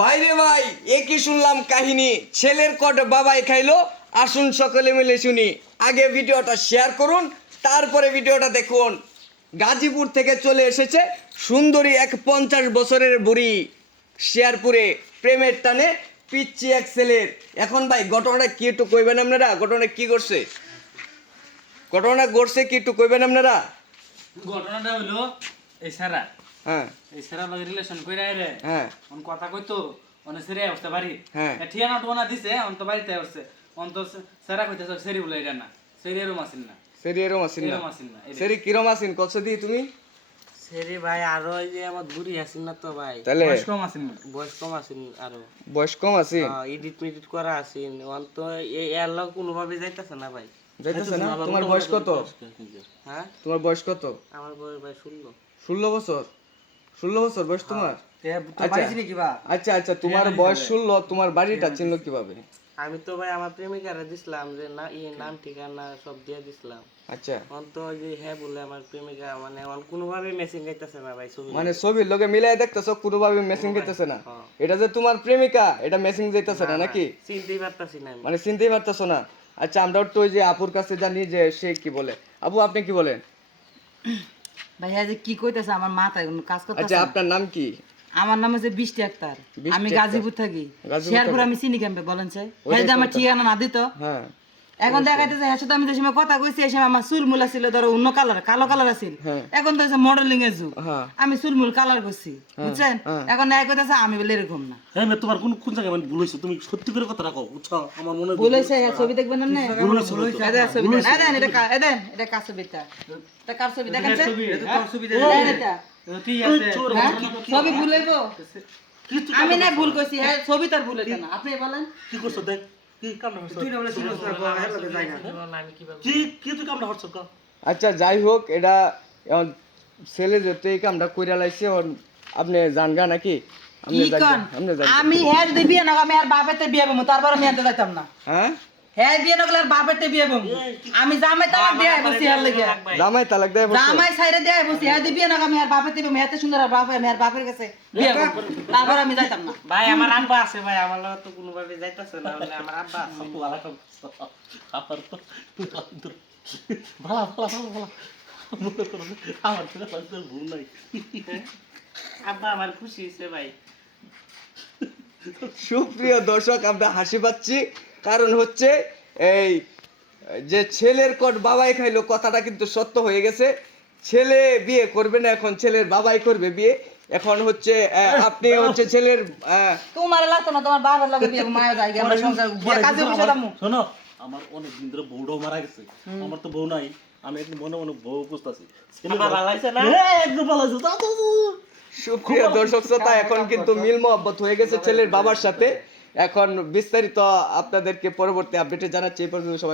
ভাই রে ভাই, একই শুনলাম কাহিনী, ছেলের কট বাবাই খাইলো। আসুন সকলে মিলে শুনি। আগে ভিডিওটা শেয়ার করুন, তারপরে ভিডিওটা দেখুন। গাজীপুর থেকে চলে এসেছে সুন্দরী এক 50 বছরের বুড়ি শেয়ারপুরে প্রেমের টানে পিচ্ছি এক ছেলের। এখন ভাই ঘটনাটা কি একটু কইবেন আপনারা? ঘটনা কি করছে, ঘটনা ঘটছে কি একটু কইবেন আপনারা? ঘটনাটা হলো এই সারা হ্যাঁ এই সারা লগে রিলেশন কইরা রে। হ্যাঁ অন কথা কইতো অনে সেরে আসতে বাড়ি। হ্যাঁ। ঠিয়ানা টোনা দিছে অন তো বাড়িতে আসছে। অন তো সারা কইতেছে সেরি বলে এটা না, সেরি এরম আসিন না, সেরি এরম আসিন না। এরম আসিন না। সেরি কিরম আসিন কত দি তুমি? সেরি ভাই আরো ওই যে আমার বুড়ি আছেন না তো ভাই, তাহলে বয়স কম আসিন না। বয়স কম আছেন আরো, বয়স কম আছে, এডিট মেডিট করা আছেন। অন তো এই এর লগ কোনোভাবে যাইতাছে না ভাই। যাইতেছে না? তোমার বয়স কত? হ্যাঁ তোমার বয়স কত? আমার বয়স ভাই 16। 16 বছর? 16 বছর বয়স তোমার? তো বাড়ি চিনি কিবা? আচ্ছা আচ্ছা, তোমার বয়স 16, তোমার বাড়িটা চিনলো কিভাবে? আমি তো ভাই আমার প্রেমিকারে দিছিলাম যে না নাম ঠিকানা সব দিয়ে দিছিলাম। আচ্ছা, অন তো ওই যে হ্যাঁ বলে আমার প্রেমিকা মানে অন কোনোভাবে মেসেজ যাইতাছে না ভাই ছবি। মানে ছবির লগে মিলাই দেখতেছো কোনোভাবে মেসিং যাইতেছে না? হ্যাঁ। এটা যে তোমার প্রেমিকা, এটা মেসিং যাইতেছে না নাকি? চিনতেই পারতাছি না আমি। মানে চিনতেই পারতেছো না? আচ্ছা, আমরা একটু ওই যে আপুর কাছে জানি যে সে কি বলে। আপু আপনি কি বলেন? ভাইয়া যে কি কইতেছে আমার মাথায় কোনো কাজ আচ্ছা, করতেছে না। আপনার নাম কি? আমার নাম হচ্ছে বৃষ্টি আক্তার। বৃষ্টি আমি আক্তার। গাজীপুর থাকি। গাজীপুর শেয়ারপুর থাকো? আমি চিনি কেমবে বলেন চাই? ওইটাই হ্যাঁ যে আমার তো ঠিকানা না দিত। হ্যাঁ এখন দেখাইতেছে হ্যাঁ সাথে আমি যে সময় কথা কইছি এই সময় আমার চুলমুল ছিল ধরো অন্য কালার, কালো কালার আছিল। হ্যাঁ। এখন তো হচ্ছে মডেলিং এর যুগ। হ্যাঁ। আমি চুলমুল কালার করছি, বুঝছেন? হ্যাঁ। এখন ন্যায় কইতেছে আমি বলে এরকম না। হ্যাঁ না, তোমার কোন জায়গায় মানে ভুল হয়েছে? তুমি সত্যি করে কথা রাখো, বুঝছো? আমার মনে হয় বলেছে ছবি দেখবেন না? ভুল হয়েছে হয়তো। এই দেন ছবি দেন, এই দেন এটা কার ছবিটা? এটা কার ছবি দেখেন স্যার? এটা তোর সুবিধা দেন এটা। ঠিক আছে। হ্যাঁ? ছবি ভুল হইবো? আমি না ভুল কইছি, হ্যাঁ ছবি তার ভুল হইতো না। আপনি বলেন। কি করছো দেখ, কি কামটা করছো? আমি কিভাবে কি কি তুই কামটা করছো কা? আচ্ছা, যাই হোক, এটা এখন ছেলে যেতে এই কামটা কইরা লাইছে, আপনি জানগা নাকি? আপনি কি জানগা, কন? আপনি জানগা। আমি হ্যাঁ যদি বিয়ে না করি, আমি আর বাপেতে বিয়ে বমু, তারপর আমি আনতে যাইতাম না। হ্যাঁ, হ্যাঁ বিয়ে না করলে আর বাপেতে বিয়ে বমু। আমি জামাই তালাক দিয়ে বসি আর লাগে। জামাই তালাক দেয় বসে? জামাই সাইরে দিয়ে বসি, হ্যাঁ বিয়ে না করি, আমি আর বাপেতে বমু, এত সুন্দর আর বাপ, আমি আর বাপের কাছে বিয়ে বমু, তারপর আমি যাইতাম না। ভাই আমার আব্বা আছে ভাই, আমার লগে তো কোনোভাবে যাইতাছে না, বলে আমার আব্বা আছে। ভালো কাম করছো। আমার তো ভালো ভালো ভালো ভালো মনে করো না, আমার তো কোনো ভুল নাই। আব্বা আমার খুশি হইছে ভাই। সুপ্রিয় দর্শক, আমরা হাসি পাচ্ছি কারণ হচ্ছে এই যে ছেলের কট বাবাই খাইলো কথাটা কিন্তু সত্য হয়ে গেছে। ছেলে বিয়ে করবে না, এখন ছেলের বাবাই করবে বিয়ে। এখন হচ্ছে আপনি হচ্ছে ছেলের তোমার লাগতো না, তোমার বাবার লাগে বিয়ে মায়া যায় আমরা সংসার বিয়ে কাজে বসে দামু। শোনো, আমার অনেক দিন ধরে বউটাও মারা গেছে, আমার তো বউ নাই। আমি একটু মনে মনে বউ খুঁজতেছি। আমার ভালো লাগছে না? একদম ভালো আছে। দাও, দাও, দাও। সুপ্রিয় দর্শক শ্রোতা, এখন কিন্তু মিল মহব্বত হয়ে গেছে ছেলের বাবার সাথে। এখন বিস্তারিত আপনাদেরকে পরবর্তী আপডেটে জানাচ্ছি। এই পর্যন্ত সবাই